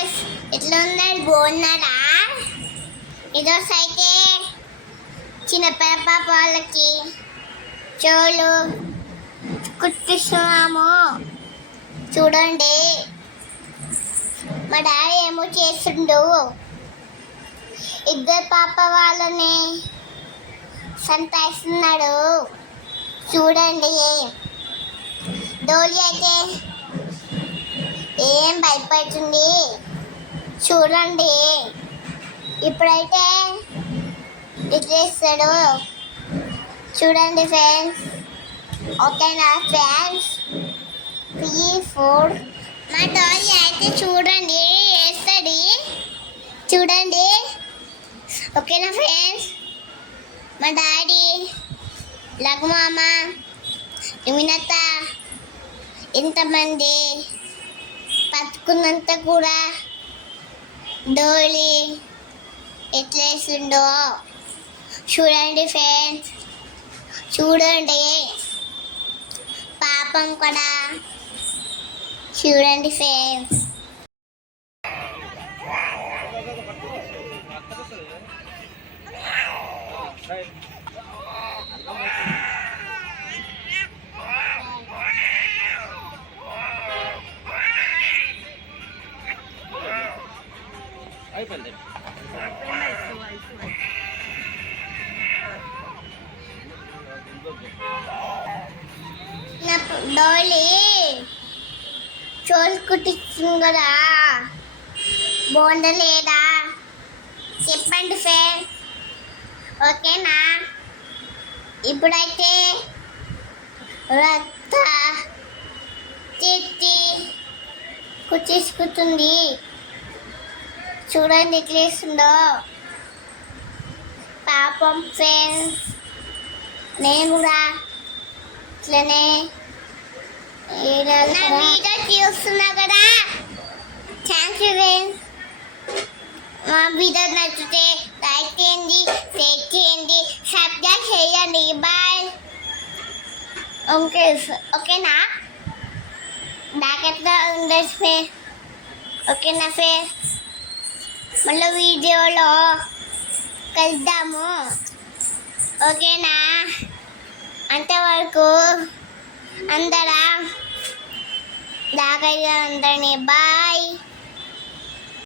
Guys, ఎట్లా ఉన్నారు? బాగున్నారా? ఈరోజు అయితే చిన్న పాప వాళ్ళకి చెవులు కుట్టిస్తున్నాము. చూడండి, మా డాడీ ఏమో చేస్తుండు. ఇద్దరు పాప వాళ్ళని సంతాయిస్తున్నాడు. చూడండి, డోలి అయితే ఏం భయపడుతుంది. చూడండి, ఇప్పుడైతే ఇట్లేస్తాడు. చూడండి ఫ్రెండ్స్, ఓకేనా ఫ్రెండ్స్? 3, 4 మా డోలి అయితే చూడండి వేస్తాడు. చూడండి, ఓకేనా ఫ్రెండ్స్? మా డాడీ, లఘుమామ, వినత ఇంతమంది పట్టుకున్నంత కూడా డోలి ఎట్లేసిండో చూడండి ఫ్రెండ్స్. చూడండి, పాపం కూడా చూడండి ఫ్రెండ్స్. అయిపోయింది. నా డోలి చోలు కుట్టించింది కదా, బాగుండలేదా? చెప్పండి ఫ్రెండ్స్, ఓకేనా? ఇప్పుడైతే రక్త చెట్టి కుట్టించుకుంటుంది. చూడండి ఎట్లేస్తుందో. పాపం ఫ్రెండ్స్, నేను కూడా ఇట్లనే నా వీడియో చూస్తున్నా కదా. Thank you friends. మా వీడియో నచ్చితే లైక్ చేయండి, షేర్ చేయండి, సబ్స్క్రైబ్ చేయండి. బాయ్. ఓకేనా? నాకెట్లా ఉండదు ఫ్రెండ్స్, ఓకేనా ఫ్రెండ్స్? మళ్ళీ వీడియోలో కలుద్దాము, ఓకేనా? అంతవరకు అందరా దాకా అందరినీ బాయ్.